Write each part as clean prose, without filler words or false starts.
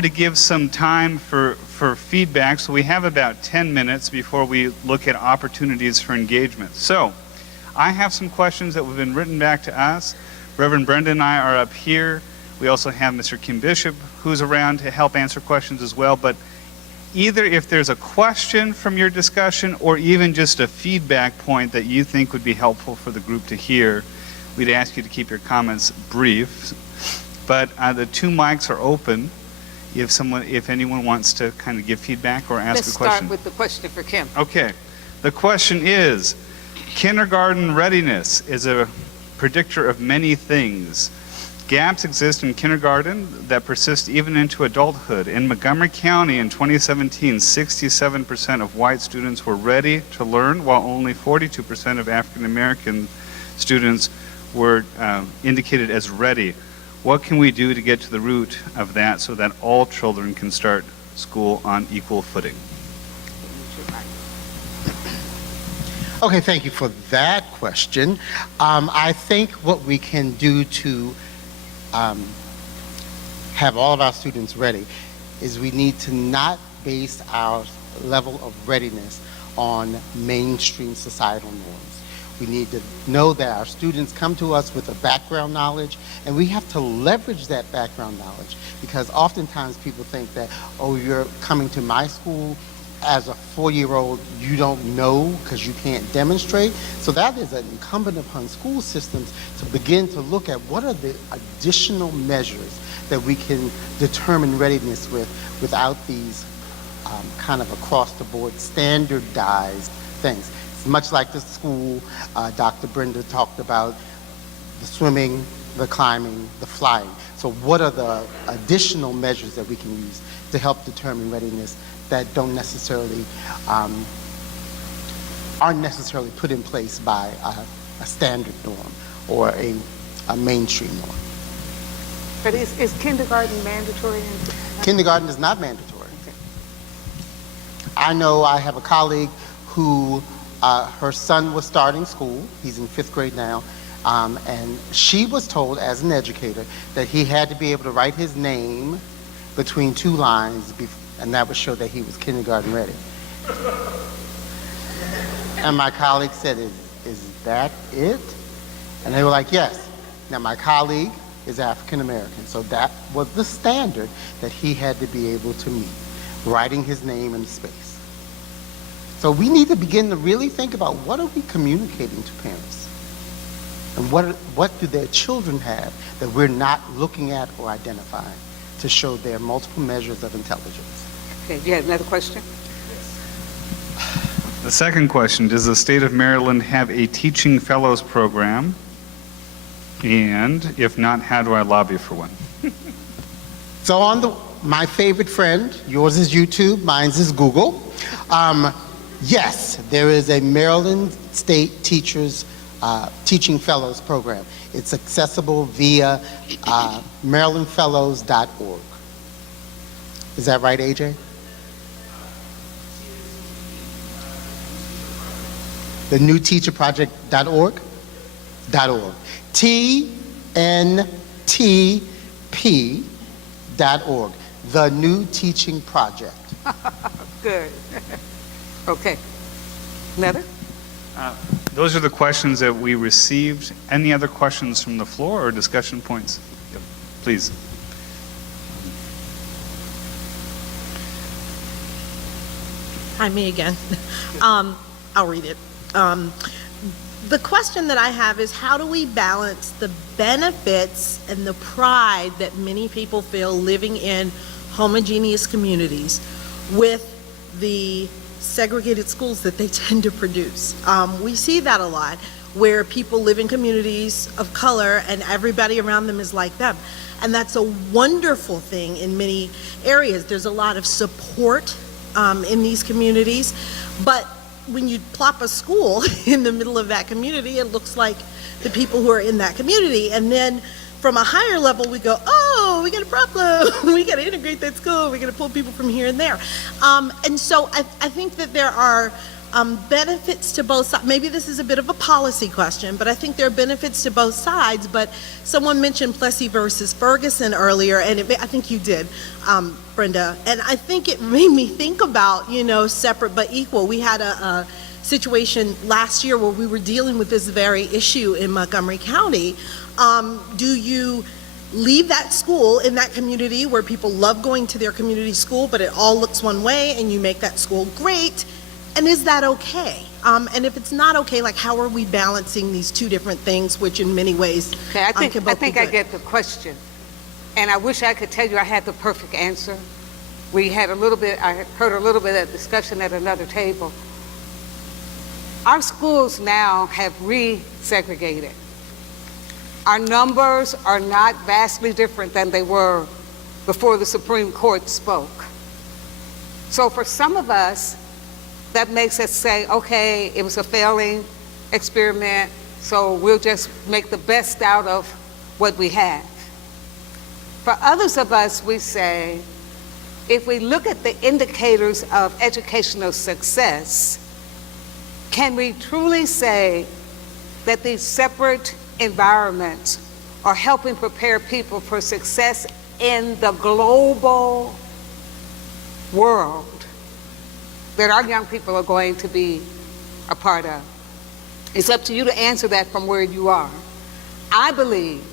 to give some time for feedback, so we have about 10 minutes before we look at opportunities for engagement. So I have some questions that have been written back to us. Reverend Brenda and I are up here. We also have Mr. Kim Bishop, who's around to help answer questions as well. But either if there's a question from your discussion or even just a feedback point that you think would be helpful for the group to hear, we'd ask you to keep your comments brief. But the two mics are open if anyone wants to kind of give feedback or ask a question. Let's start with the question for Kim. Okay. The question is, kindergarten readiness is a predictor of many things. Gaps exist in kindergarten that persist even into adulthood. In Montgomery County in 2017, 67% of white students were ready to learn, while only 42% of African American students were indicated as ready. What can we do to get to the root of that so that all children can start school on equal footing? Okay, thank you for that question. I think what we can do to have all of our students ready is we need to not base our level of readiness on mainstream societal norms. We need to know that our students come to us with a background knowledge, and we have to leverage that background knowledge, because oftentimes people think that, oh, you're coming to my school as a 4-year-old, you don't know because you can't demonstrate. So that is incumbent upon school systems to begin to look at what are the additional measures that we can determine readiness with without these kind of across-the-board standardized things. Much like the school, Dr. Brenda talked about the swimming, the climbing, the flying. So what are the additional measures that we can use to help determine readiness that don't necessarily, aren't necessarily put in place by a standard norm or a mainstream norm? But is kindergarten mandatory? Kindergarten is not mandatory. Okay. I know I have a colleague who her son was starting school. He's in 5th grade now. And she was told as an educator that he had to be able to write his name between 2 lines, and that would show that he was kindergarten ready. And my colleague said, is that it? And they were like, yes. Now my colleague is African American, so that was the standard that he had to be able to meet, writing his name in space. So we need to begin to really think about what are we communicating to parents? And what do their children have that we're not looking at or identifying to show their multiple measures of intelligence? Okay, you had another question? The second question, does the state of Maryland have a teaching fellows program? And if not, how do I lobby for one? So on my favorite friend, yours is YouTube, mine's is Google. Yes, there is a Maryland State Teachers Teaching Fellows program. It's accessible via marylandfellows.org. Is that right, AJ? The newteacherproject.org? .org. TNTP.org. The New Teaching Project. Good. Okay. Another? Those are the questions that we received. Any other questions from the floor or discussion points? Yep. Please. Hi, me again. I'll read it. The question that I have is, how do we balance the benefits and the pride that many people feel living in homogeneous communities with the segregated schools that they tend to produce? We see that a lot, where people live in communities of color and everybody around them is like them. And that's a wonderful thing in many areas. There's a lot of support in these communities, but when you plop a school in the middle of that community, it looks like the people who are in that community. And then from a higher level, we go, oh, we got a problem. We got to integrate that school. We got to pull people from here and there. And so I think that there are benefits to both sides. Maybe this is a bit of a policy question, but I think there are benefits to both sides. But someone mentioned Plessy versus Ferguson earlier, and I think you did, Brenda. And I think it made me think about, separate but equal. We had a situation last year where we were dealing with this very issue in Montgomery County. Do you leave that school in that community where people love going to their community school, but it all looks one way, and you make that school great? And is that okay? And if it's not okay, how are we balancing these two different things, which in many ways Okay, I can both be think I good? get the question. And I wish I could tell you I had the perfect answer. I had heard a little bit of discussion at another table. Our schools now have resegregated. Our numbers are not vastly different than they were before the Supreme Court spoke. So for some of us, that makes us say, okay, it was a failing experiment, so we'll just make the best out of what we have. For others of us, we say, if we look at the indicators of educational success, can we truly say that these separate environments are helping prepare people for success in the global world that our young people are going to be a part of? It's up to you to answer that from where you are. I believe,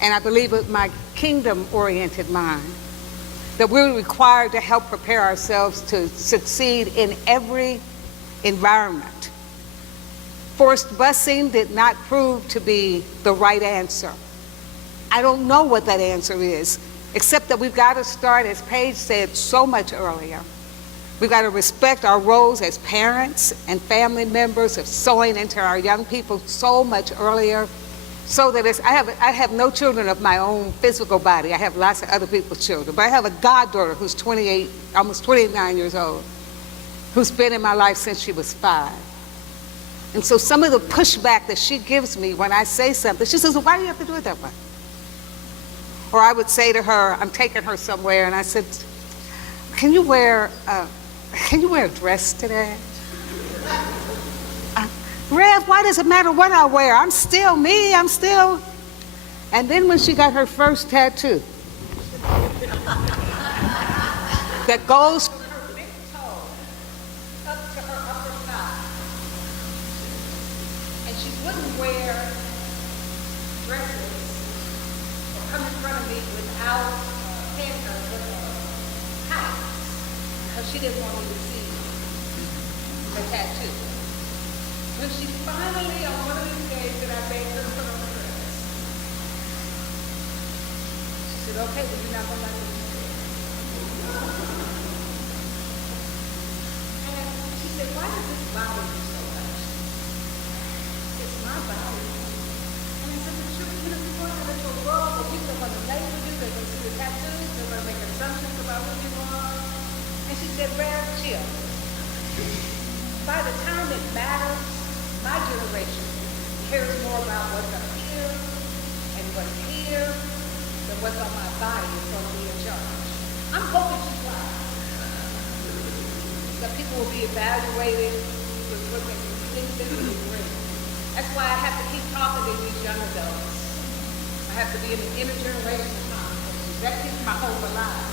and I believe with my kingdom-oriented mind, that we're required to help prepare ourselves to succeed in every environment. Forced busing did not prove to be the right answer. I don't know what that answer is, except that we've got to start, as Paige said so much earlier, we've got to respect our roles as parents and family members of sowing into our young people so much earlier, so that I have no children of my own physical body. I have lots of other people's children, but I have a goddaughter who's 28, almost 29 years old, who's been in my life since she was 5. And so some of the pushback that she gives me when I say something, she says, well, why do you have to do it that way? Or I would say to her, I'm taking her somewhere, and I said, can you wear a dress today? Rev, why does it matter what I wear? I'm still me, And then when she got her first tattoo, that goes from her big toe up to her upper thigh, and she wouldn't wear dresses or come in front of me without handcuffs or ties, because she didn't want me to see the tattoo. When she finally, on one of these days that I made her put on a dress, she said, okay, well, you're not going to let me see it. And she said, why does this bother you so much? It's my body. And I said, but you're going out into a world where people are going to label you, they're going to see the tattoos, they're going to make assumptions about who you are. And she said, Rev, chill. By the time it matters, my generation cares more about what's up here and what's here than what's on my body is going to be in charge. I'm hoping she's right. That people will be evaluated with what they think they will bring. That's why I have to keep talking to these young adults. I have to be in the intergenerational conversation. That keeps my hope alive.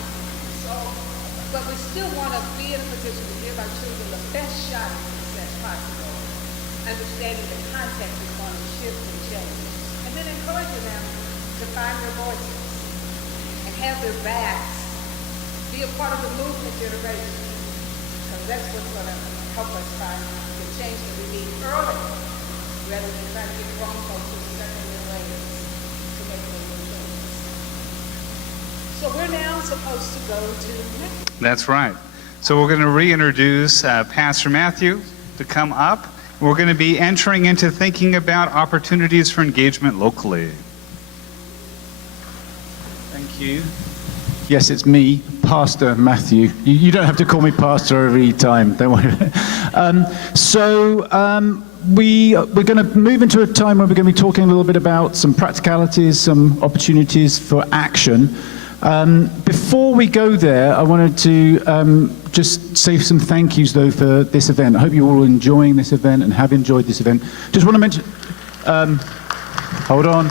But we still want to be in a position to give our children the best shot at success possible, understanding the context is going to shift and change, and then encouraging them to find their voices and have their backs, be a part of the movement generation, because that's what's going to help us find the change that we need early, rather than trying to get grown folks who are stuck in their ways to make those changes. So we're now supposed to go to next. That's right. So we're going to reintroduce Pastor Matthew to come up. We're going to be entering into thinking about opportunities for engagement locally. Thank you. Yes, it's me, Pastor Matthew. You don't have to call me Pastor every time, don't worry. We're going to move into a time where we're going to be talking a little bit about some practicalities, some opportunities for action. Before we go there, I wanted to just say some thank yous, though, for this event. I hope you're all enjoying this event and have enjoyed this event. Just want to mention, hold on.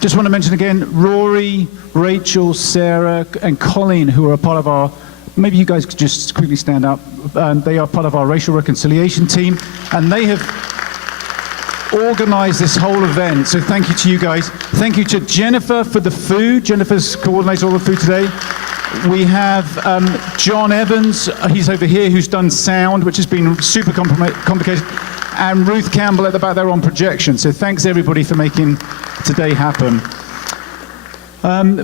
Just want to mention again, Rory, Rachel, Sarah, and Colleen, who are a part of our, maybe you guys could just quickly stand up. They are part of our racial reconciliation team, and they have organized this whole event. So thank you to you guys. Thank you to Jennifer for the food. Jennifer's coordinated all the food today. We have John Evans, he's over here, who's done sound, which has been super complicated. And Ruth Campbell at the back there on projection. So thanks everybody for making today happen.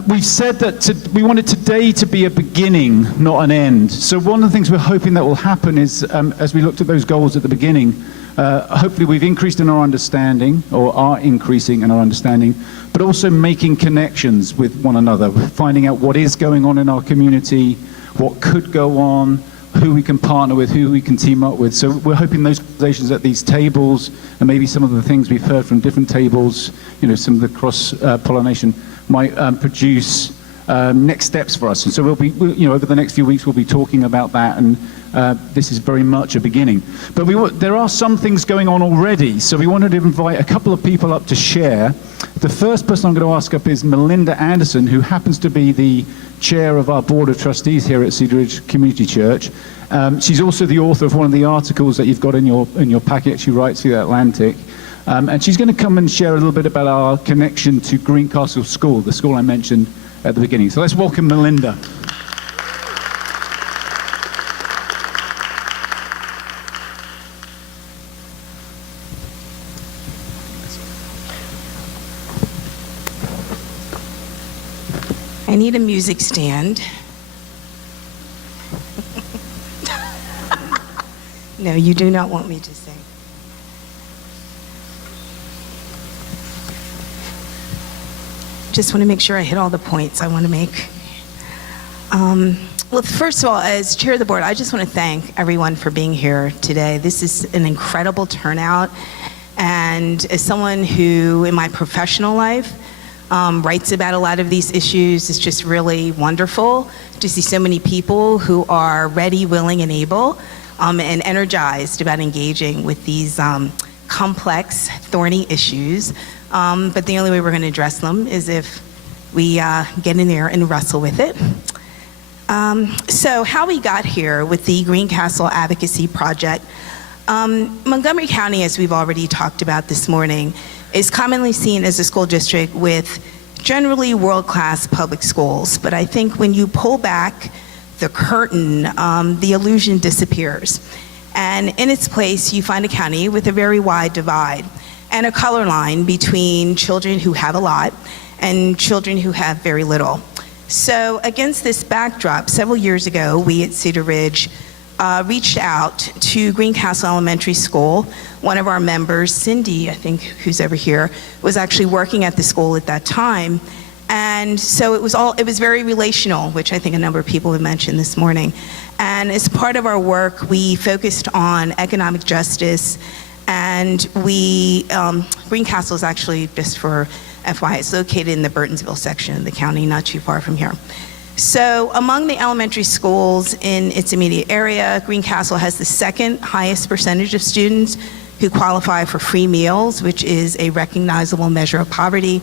We've said that we wanted today to be a beginning, not an end. So one of the things we're hoping that will happen is, as we looked at those goals at the beginning, hopefully we've increased in our understanding, or are increasing in our understanding, but also making connections with one another, finding out what is going on in our community, what could go on, who we can partner with, who we can team up with. So we're hoping those conversations at these tables, and maybe some of the things we've heard from different tables, some of the cross-pollination, might produce next steps for us. And so we'll be, over the next few weeks, we'll be talking about that, and this is very much a beginning. But there are some things going on already, so we wanted to invite a couple of people up to share. The first person I'm going to ask up is Melinda Anderson, who happens to be the chair of our board of trustees here at Cedar Ridge Community Church. She's also the author of one of the articles that you've got in your packet. She writes for the Atlantic. And she's going to come and share a little bit about our connection to Greencastle School, the school I mentioned at the beginning. So let's welcome Melinda. I need a music stand. No, you do not want me to sing. Just want to make sure I hit all the points I want to make. Well, first of all, as chair of the board, I just want to thank everyone for being here today. This is an incredible turnout. And as someone who, in my professional life, writes about a lot of these issues, it's just really wonderful to see so many people who are ready, willing, and able, and energized about engaging with these complex, thorny issues. But the only way we're going to address them is if we get in there and wrestle with it. So how we got here with the Greencastle Advocacy Project. Montgomery County, as we've already talked about this morning, is commonly seen as a school district with generally world-class public schools. But I think when you pull back the curtain, the illusion disappears. And in its place, you find a county with a very wide divide and a color line between children who have a lot and children who have very little. So against this backdrop, several years ago, we at Cedar Ridge reached out to Greencastle Elementary School. One of our members, Cindy, I think, who's over here, was actually working at the school at that time. And so it was very relational, which I think a number of people have mentioned this morning. And as part of our work, we focused on economic justice, and Greencastle is actually, just for FYI, it's located in the Burtonsville section of the county, not too far from here. So among the elementary schools in its immediate area, Greencastle has the second highest percentage of students who qualify for free meals, which is a recognizable measure of poverty.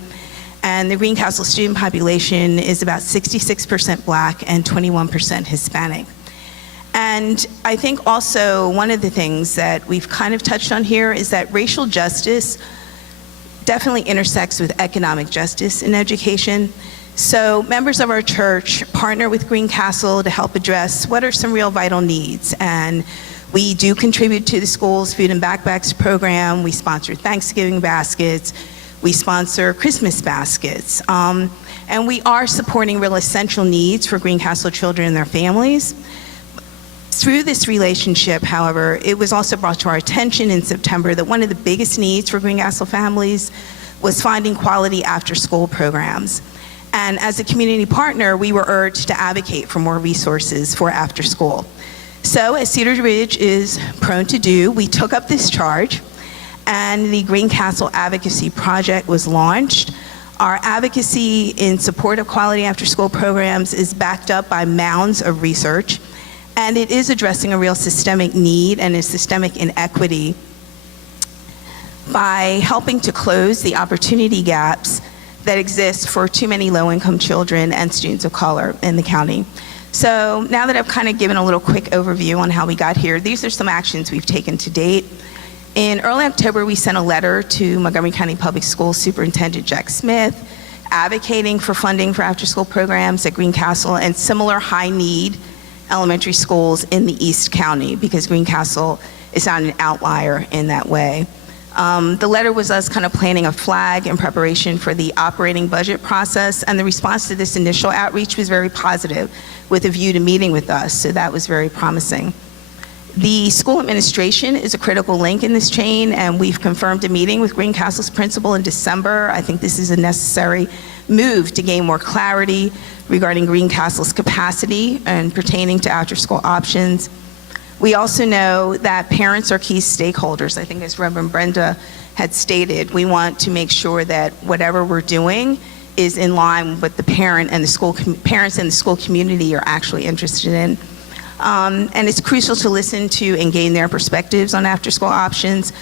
And the Greencastle student population is about 66% Black and 21% Hispanic. And I think also one of the things that we've kind of touched on here is that racial justice definitely intersects with economic justice in education. So members of our church partner with Greencastle to help address what are some real vital needs. And we do contribute to the school's Food and Backpacks program. We sponsor Thanksgiving baskets. We sponsor Christmas baskets. And we are supporting real essential needs for Greencastle children and their families. Through this relationship, however, it was also brought to our attention in September that one of the biggest needs for Greencastle families was finding quality after-school programs. And as a community partner, we were urged to advocate for more resources for after school. So as Cedar Ridge is prone to do, we took up this charge, and the Greencastle Advocacy Project was launched. Our advocacy in support of quality after school programs is backed up by mounds of research. And it is addressing a real systemic need and a systemic inequity by helping to close the opportunity gaps that exist for too many low-income children and students of color in the county. So now that I've kind of given a little quick overview on how we got here, these are some actions we've taken to date. In early October, we sent a letter to Montgomery County Public Schools Superintendent Jack Smith, advocating for funding for after-school programs at Greencastle and similar high-need elementary schools in the East County, because Greencastle is not an outlier in that way. The letter was us kind of planting a flag in preparation for the operating budget process, and the response to this initial outreach was very positive, with a view to meeting with us, so that was very promising. The school administration is a critical link in this chain, and we've confirmed a meeting with Greencastle's principal in December. I think this is a necessary move to gain more clarity regarding Greencastle's capacity and pertaining to after-school options. We also know that parents are key stakeholders. I think as Reverend Brenda had stated, we want to make sure that whatever we're doing is in line with what the parents and the school community are actually interested in. And it's crucial to listen to and gain their perspectives on after-school options.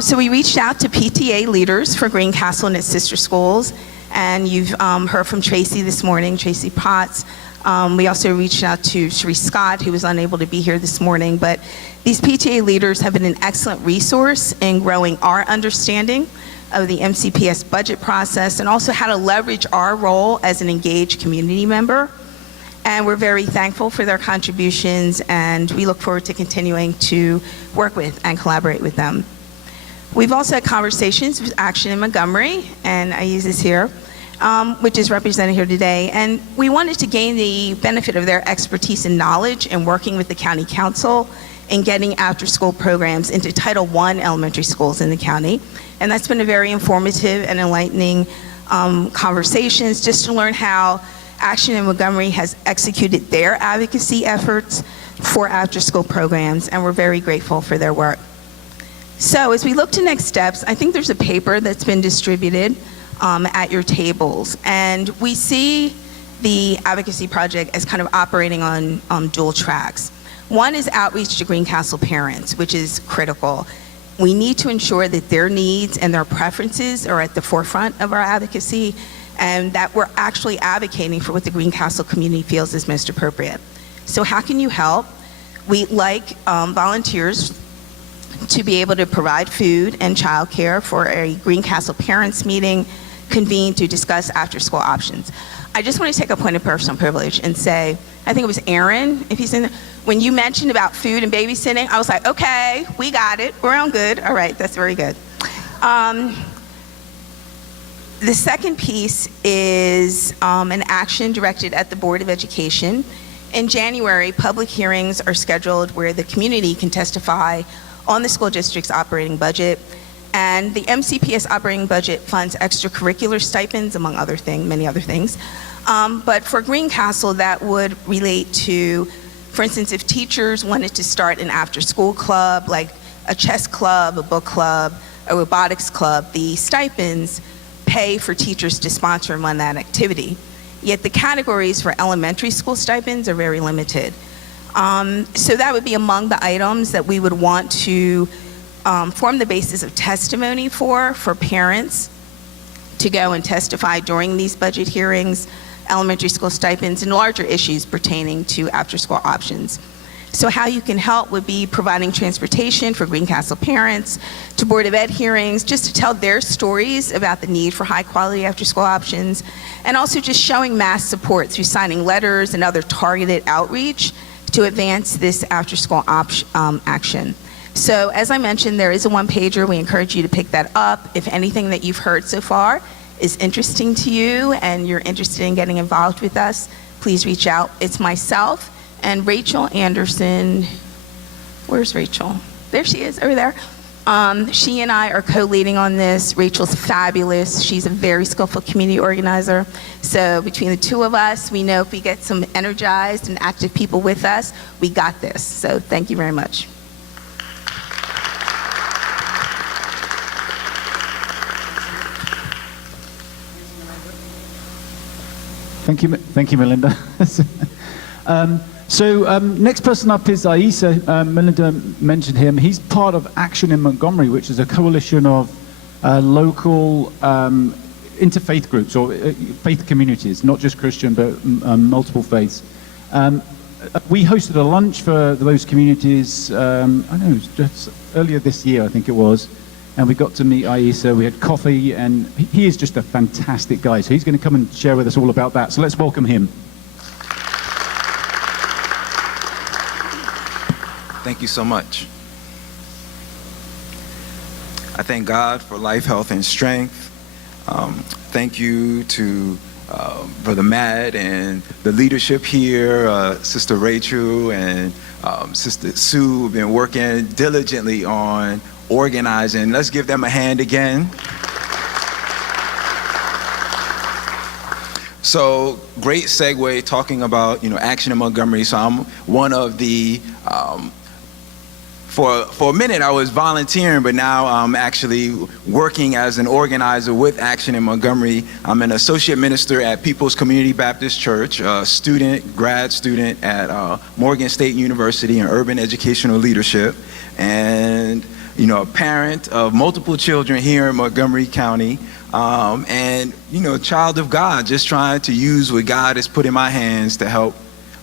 So we reached out to PTA leaders for Greencastle and its sister schools, and you've heard from Tracy this morning, Tracy Potts. We also reached out to Sheree Scott, who was unable to be here this morning, but these PTA leaders have been an excellent resource in growing our understanding of the MCPS budget process and also how to leverage our role as an engaged community member. And we're very thankful for their contributions, and we look forward to continuing to work with and collaborate with them. We've also had conversations with Action in Montgomery, and I use this here, which is represented here today. And we wanted to gain the benefit of their expertise and knowledge in working with the county council in getting after-school programs into Title I elementary schools in the county. And that's been a very informative and enlightening conversations, just to learn how Action in Montgomery has executed their advocacy efforts for after-school programs, and we're very grateful for their work. So as we look to next steps, I think there's a paper that's been distributed at your tables, and we see the advocacy project as kind of operating on dual tracks. One is outreach to Greencastle parents, which is critical. We need to ensure that their needs and their preferences are at the forefront of our advocacy, and that we're actually advocating for what the Greencastle community feels is most appropriate. So how can you help? We like volunteers to be able to provide food and childcare for a Greencastle parents meeting convened to discuss after-school options. I just want to take a point of personal privilege and say, I think it was Aaron, if he's in, when you mentioned about food and babysitting, I was like, okay, we got it, we're on good, all right, that's very good. The second piece is an action directed at the Board of Education. In January, public hearings are scheduled where the community can testify on the school district's operating budget, and the MCPS operating budget funds extracurricular stipends, among other things, many other things. But for Greencastle, that would relate to, for instance, if teachers wanted to start an after-school club, like a chess club, a book club, a robotics club, the stipends pay for teachers to sponsor and run that activity. Yet the categories for elementary school stipends are very limited. So that would be among the items that we would want to form the basis of testimony for parents to go and testify during these budget hearings, elementary school stipends, and larger issues pertaining to after-school options. So how you can help would be providing transportation for Greencastle parents to Board of Ed hearings, just to tell their stories about the need for high-quality after-school options, and also just showing mass support through signing letters and other targeted outreach to advance this after-school action. So as I mentioned, there is a one-pager. We encourage you to pick that up. If anything that you've heard so far is interesting to you and you're interested in getting involved with us, please reach out. It's myself and Rachel Anderson. Where's Rachel? There she is, over there. She and I are co-leading on this. Rachel's fabulous. She's a very skillful community organizer. So between the two of us, we know if we get some energized and active people with us, we got this. So thank you very much. Thank you, Melinda. So next person up is Aisa. Melinda mentioned him. He's part of Action in Montgomery, which is a coalition of local interfaith groups or faith communities, not just Christian, but multiple faiths. We hosted a lunch for those communities, I don't know, it was just earlier this year, I think it was, and we got to meet Aisa. We had coffee, and he is just a fantastic guy. So he's going to come and share with us all about that. So let's welcome him. Thank you so much. I thank God for life, health, and strength. Thank you to Brother Matt and the leadership here, Sister Rachel and Sister Sue have been working diligently on organizing. Let's give them a hand again. So great segue talking about, Action in Montgomery. So I'm one of the for a minute I was volunteering, but now I'm actually working as an organizer with Action in Montgomery. I'm an associate minister at People's Community Baptist Church, a grad student at Morgan State University in urban educational leadership, and a parent of multiple children here in Montgomery County, and child of God, just trying to use what God has put in my hands to help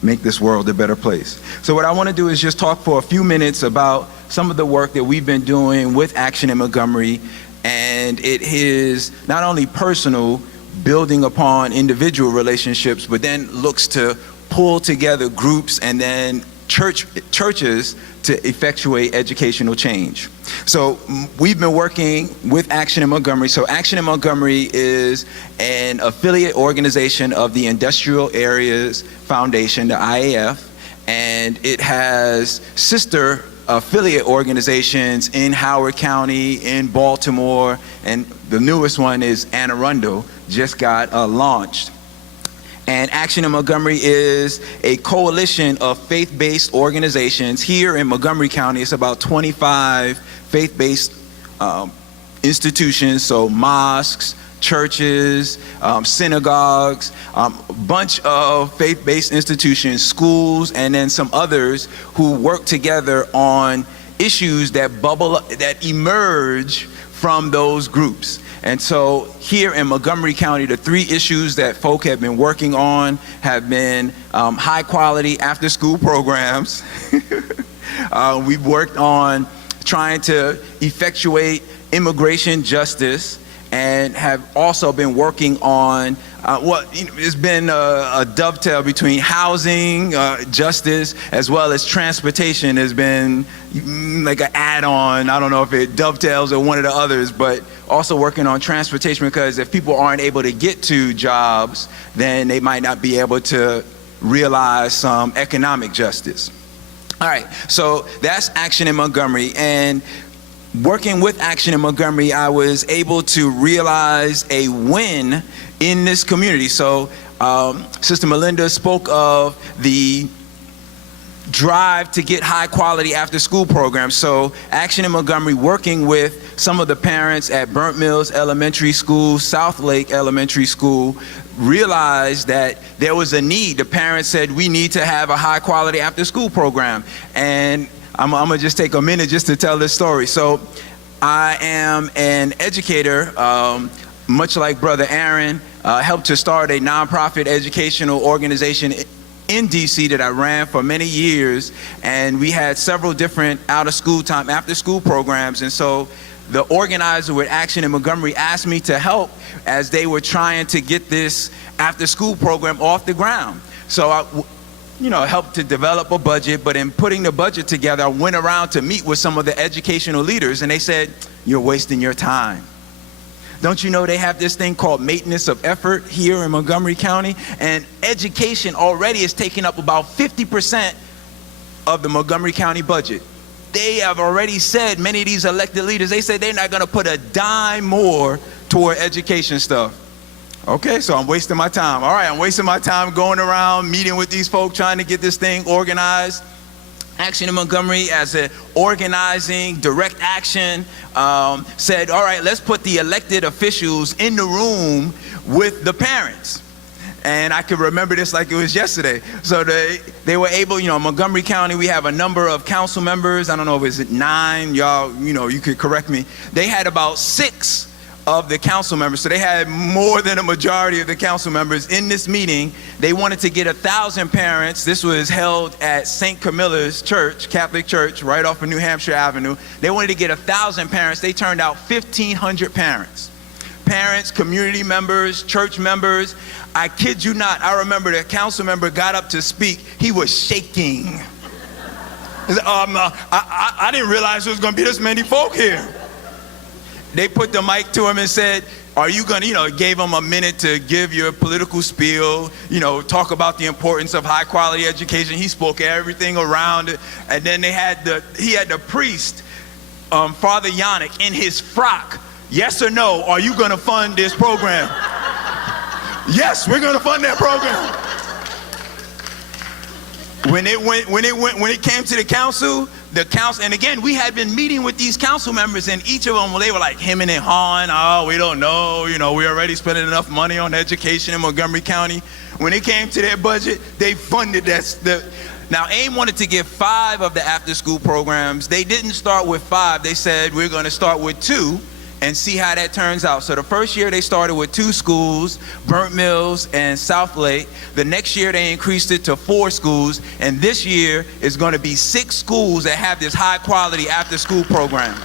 make this world a better place. So what I want to do is just talk for a few minutes about some of the work that we've been doing with Action in Montgomery, and it is not only personal, building upon individual relationships, but then looks to pull together groups and then churches to effectuate educational change. So we've been working with Action in Montgomery. So Action in Montgomery is an affiliate organization of the Industrial Areas Foundation, the IAF, and it has sister affiliate organizations in Howard County, in Baltimore, and the newest one is Anne Arundel, just got launched. And Action in Montgomery is a coalition of faith-based organizations. Here in Montgomery County, it's about 25 faith-based institutions, so mosques, churches, synagogues, a bunch of faith-based institutions, schools, and then some others who work together on issues that emerge from those groups. And so here in Montgomery County, the three issues that folk have been working on have been high quality after school programs. We've worked on trying to effectuate immigration justice, and have also been working on it's been a dovetail between housing justice as well as transportation has been like an add-on. I don't know if it dovetails or one of the others, but also working on transportation, because if people aren't able to get to jobs, then they might not be able to realize some economic justice. All right, so that's Action in Montgomery. And working with Action in Montgomery, I was able to realize a win in this community. So Sister Melinda spoke of the drive to get high quality after school programs. So Action in Montgomery, working with some of the parents at Burnt Mills Elementary School, South Lake Elementary School, realized that there was a need. The parents said, we need to have a high quality after school program. And I'm gonna just take a minute just to tell this story. So I am an educator, much like Brother Aaron, helped to start a nonprofit educational organization in DC that I ran for many years, and we had several different after school programs. And so the organizer with Action in Montgomery asked me to help as they were trying to get this after school program off the ground. So I helped to develop a budget, but in putting the budget together, I went around to meet with some of the educational leaders, and they said, you're wasting your time. Don't you know they have this thing called maintenance of effort here in Montgomery County? And education already is taking up about 50% of the Montgomery County budget. They have already said, many of these elected leaders, they said they're not gonna put a dime more toward education stuff. Okay, so I'm wasting my time. All right, I'm wasting my time going around, meeting with these folks, trying to get this thing organized. Action in Montgomery, as an organizing direct action, said, all right, let's put the elected officials in the room with the parents. And I could remember this like it was yesterday. So they were able, in Montgomery County, we have a number of council members. I don't know if it's 9, y'all, you could correct me. They had about 6 of the council members. So they had more than a majority of the council members in this meeting. They wanted to get 1,000 parents. This was held at St. Camilla's Church, Catholic Church, right off of New Hampshire Avenue. They wanted to get 1,000 parents. They turned out 1,500 parents. Parents, community members, church members. I kid you not, I remember the council member got up to speak. He was shaking. He said, I didn't realize there was going to be this many folk here. They put the mic to him and said, are you going to, gave him a minute to give your political spiel, talk about the importance of high quality education. He spoke everything around it. And then he had the priest, Father Yannick, in his frock. Yes or no, are you going to fund this program? Yes, we're going to fund that program. When it came to the council, and again, we had been meeting with these council members, and each of them, they were like hemming and hawing. Oh, we don't know. We already spending enough money on education in Montgomery County. When it came to their budget, they funded that. Now, AIM wanted to give 5 of the after-school programs. They didn't start with 5. They said, we're going to start with 2 and see how that turns out. So the first year they started with 2 schools, Burnt Mills and South Lake. The next year they increased it to 4 schools, and this year is going to be 6 schools that have this high quality after school program.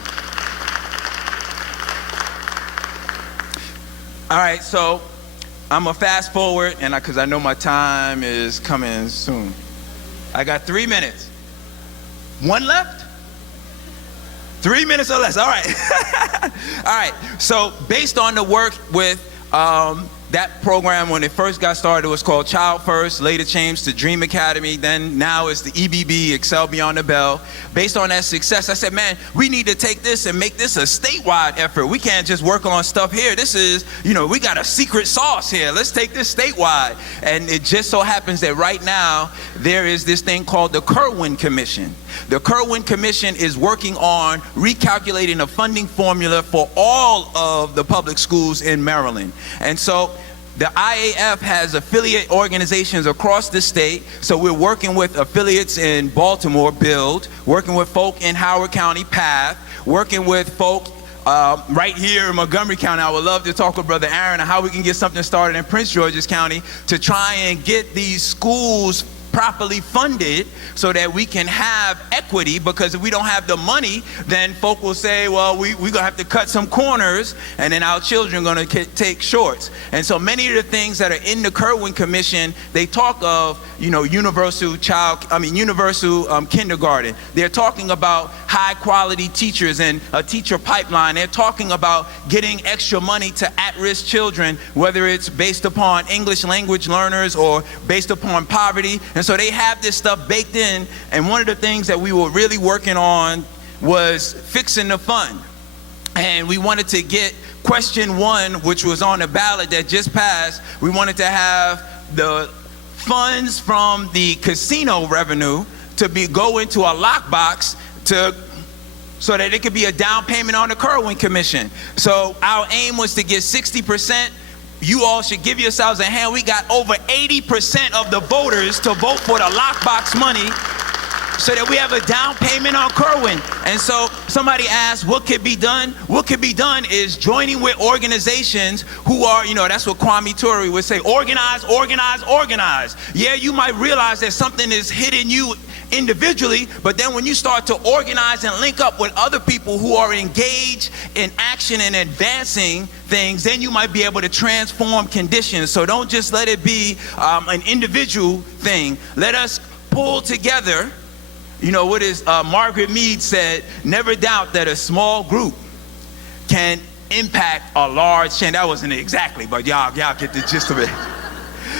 All right, so I'm gonna fast forward, and because I know my time is coming soon. I got 3 minutes. 1 left? 3 minutes or less, all right. All right, so based on the work with that program, when it first got started, it was called Child First, later changed to Dream Academy, then now it's the EBB, Excel Beyond the Bell. Based on that success, I said, man, we need to take this and make this a statewide effort. We can't just work on stuff here. This is, we got a secret sauce here. Let's take this statewide. And it just so happens that right now, there is this thing called the Kerwin Commission. The Kerwin Commission is working on recalculating a funding formula for all of the public schools in Maryland. And so the IAF has affiliate organizations across the state, so we're working with affiliates in Baltimore, Build, working with folk in Howard County, Path, working with folk right here in Montgomery County. I would love to talk with Brother Aaron on how we can get something started in Prince George's County to try and get these schools properly funded so that we can have equity, because if we don't have the money, then folk will say, well, we're going to have to cut some corners, and then our children are going to take shorts. And so many of the things that are in the Kerwin Commission, they talk of, universal kindergarten. They're talking about high quality teachers and a teacher pipeline. They're talking about getting extra money to at-risk children, whether it's based upon English language learners or based upon poverty. And so they have this stuff baked in, and one of the things that we were really working on was fixing the fund. And we wanted to get question 1, which was on the ballot that just passed. We wanted to have the funds from the casino revenue to go into a lockbox so that it could be a down payment on the Kerwin Commission. So our aim was to get 60%. You all should give yourselves a hand. We got over 80% of the voters to vote for the lockbox money so that we have a down payment on Kerwin. And so somebody asked, what could be done? What could be done is joining with organizations who are, that's what Kwame Ture would say, organize, organize, organize. Yeah, you might realize that something is hitting you individually, but then when you start to organize and link up with other people who are engaged in action and advancing things, then you might be able to transform conditions. So don't just let it be an individual thing. Let us pull together. What is Margaret Mead said, never doubt that a small group can impact a large change. That wasn't it exactly, but y'all get the gist of it.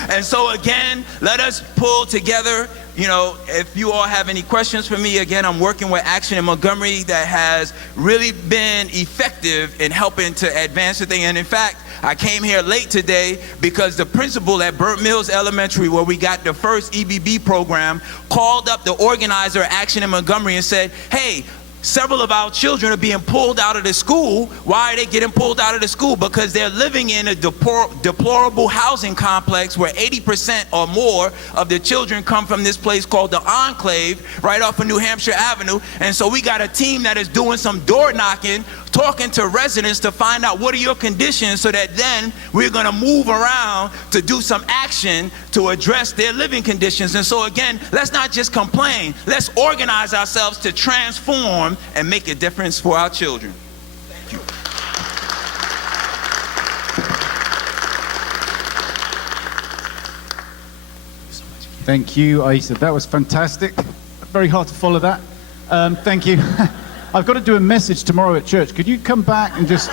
And so again, let us pull together. If you all have any questions for me, again, I'm working with Action in Montgomery that has really been effective in helping to advance the thing. And in fact, I came here late today because the principal at Burnt Mills Elementary, where we got the first EBB program, called up the organizer of Action in Montgomery and said, hey, Several of our children are being pulled out of the school. Why are they getting pulled out of the school? Because they're living in a deplorable housing complex where 80% or more of the children come from this place called the Enclave, right off of New Hampshire Avenue. And so we got a team that is doing some door knocking, talking to residents to find out what are your conditions, so that then we're going to move around to do some action to address their living conditions. And so again, let's not just complain. Let's organize ourselves to transform and make a difference for our children. Thank you. Thank you, Aisa. That was fantastic. Very hard to follow that. Thank you. I've got to do a message tomorrow at church. Could you come back and just...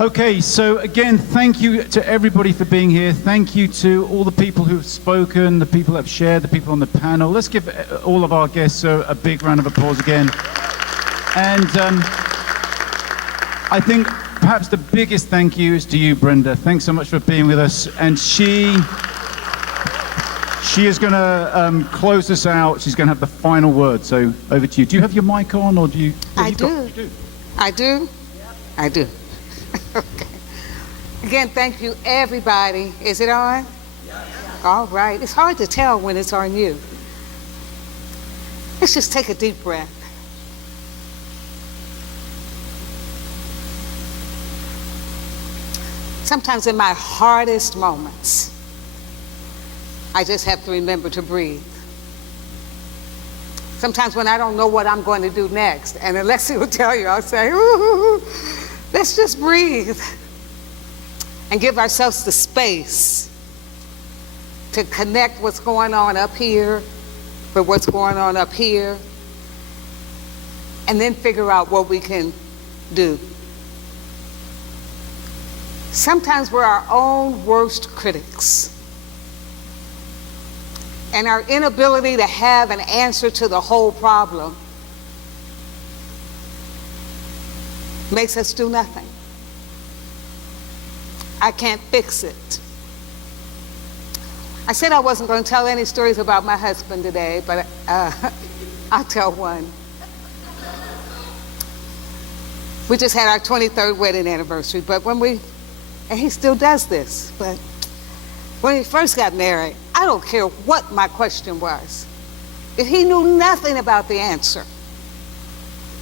Okay, so again, thank you to everybody for being here. Thank you to all the people who have spoken, the people that have shared, the people on the panel. Let's give all of our guests a big round of applause again. And I think perhaps the biggest thank you is to you, Brenda. Thanks so much for being with us. And she is going to close us out. She's going to have the final word. So over to you. Do you have your mic on, or do you? I do. You do. I do? I do. Okay. Again, thank you, everybody. Is it on? Yes. All right. It's hard to tell when it's on you. Let's just take a deep breath. Sometimes in my hardest moments, I just have to remember to breathe. Sometimes when I don't know what I'm going to do next, and Alexi will tell you, I'll say, ooh, let's just breathe and give ourselves the space to connect what's going on up here with what's going on up here, and then figure out what we can do. Sometimes we're our own worst critics. And our inability to have an answer to the whole problem makes us do nothing. I can't fix it. I said I wasn't going to tell any stories about my husband today, but I'll tell one. We just had our 23rd wedding anniversary, but and he still does this, but when he first got married, I don't care what my question was. If he knew nothing about the answer,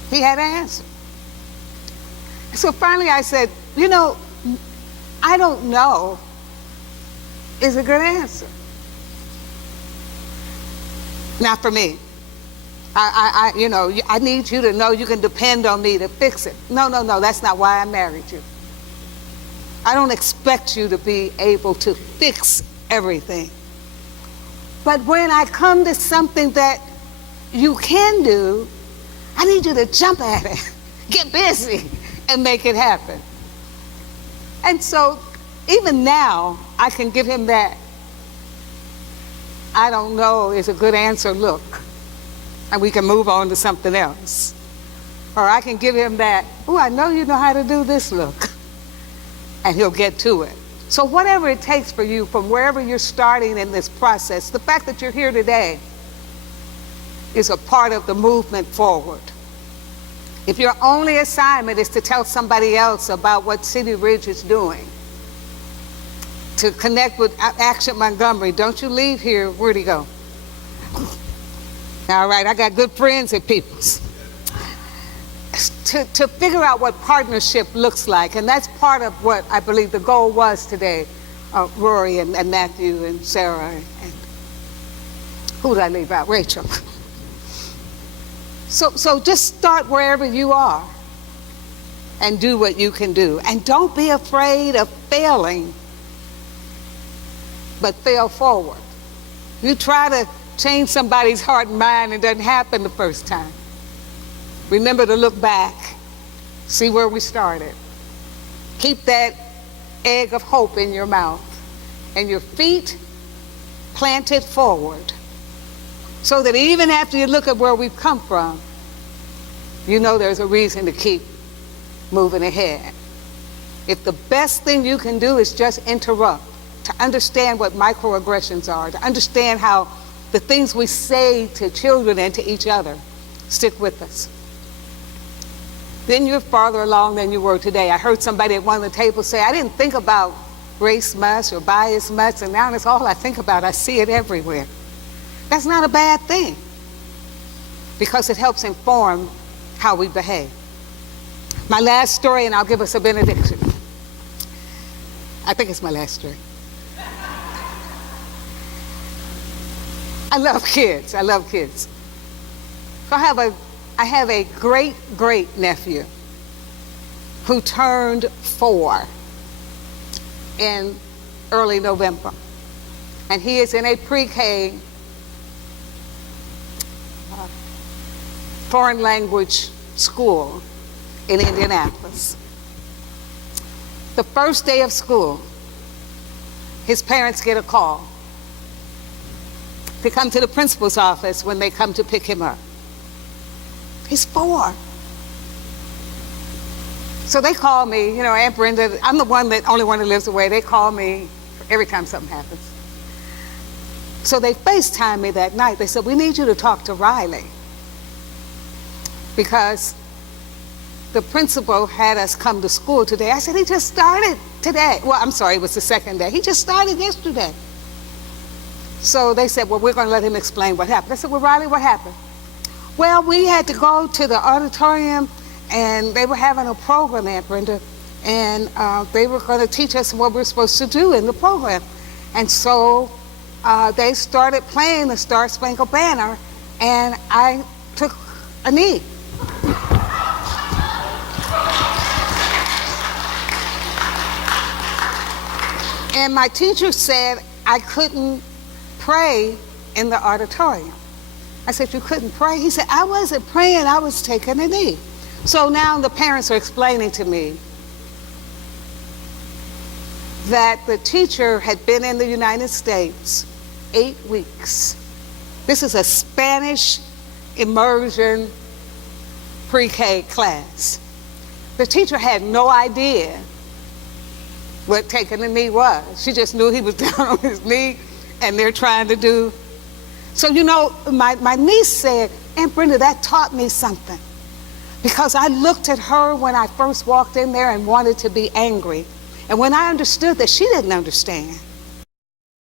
he had an answer. So finally I said, I don't know is a good answer. Not for me. I need you to know you can depend on me to fix it. No, that's not why I married you. I don't expect you to be able to fix everything. But when I come to something that you can do, I need you to jump at it, get busy, and make it happen. And so even now, I can give him that I don't know is a good answer look, and we can move on to something else. Or I can give him that, I know you know how to do this look, and he'll get to it. So whatever it takes for you, from wherever you're starting in this process, the fact that you're here today is a part of the movement forward. If your only assignment is to tell somebody else about what City Ridge is doing, to connect with Action Montgomery, don't you leave here, where'd he go? All right, I got good friends at Peoples. To figure out what partnership looks like, and that's part of what I believe the goal was today, Rory and Matthew and Sarah and who did I leave out? Rachel. So just start wherever you are and do what you can do. And don't be afraid of failing, but fail forward. You try to change somebody's heart and mind, it doesn't happen the first time. Remember to look back, see where we started. Keep that egg of hope in your mouth and your feet planted forward, so that even after you look at where we've come from, you know there's a reason to keep moving ahead. If the best thing you can do is just interrupt, to understand what microaggressions are, to understand how the things we say to children and to each other stick with us. Then you're farther along than you were today. I heard somebody at one of the tables say, I didn't think about race much or bias much, and now that's all I think about. I see it everywhere. That's not a bad thing, because it helps inform how we behave. My last story, and I'll give us a benediction. I think it's my last story. I love kids. I love kids. So I have a great nephew who turned 4 in early November. And he is in a pre-K foreign language school in Indianapolis. The first day of school, his parents get a call to come to the principal's office when they come to pick him up. He's 4. So they call me, you know, Aunt Brenda, I'm the only one that lives away. They call me every time something happens. So they FaceTimed me that night. They said, we need you to talk to Riley, because the principal had us come to school today. I said, he just started today. Well, I'm sorry, it was the second day. He just started yesterday. So they said, well, we're going to let him explain what happened. I said, well, Riley, what happened? Well, we had to go to the auditorium, and they were having a program, Aunt Brenda, and they were going to teach us what we're supposed to do in the program. And so they started playing the Star Spangled Banner, and I took a knee. And my teacher said I couldn't pray in the auditorium. I said, you couldn't pray? He said, I wasn't praying, I was taking a knee. So now the parents are explaining to me that the teacher had been in the United States 8 weeks. This is a Spanish immersion pre-K class. The teacher had no idea what taking a knee was. She just knew he was down on his knee and they're trying to do. So, you know, my niece said, Aunt Brenda, that taught me something. Because I looked at her when I first walked in there and wanted to be angry. And when I understood that she didn't understand,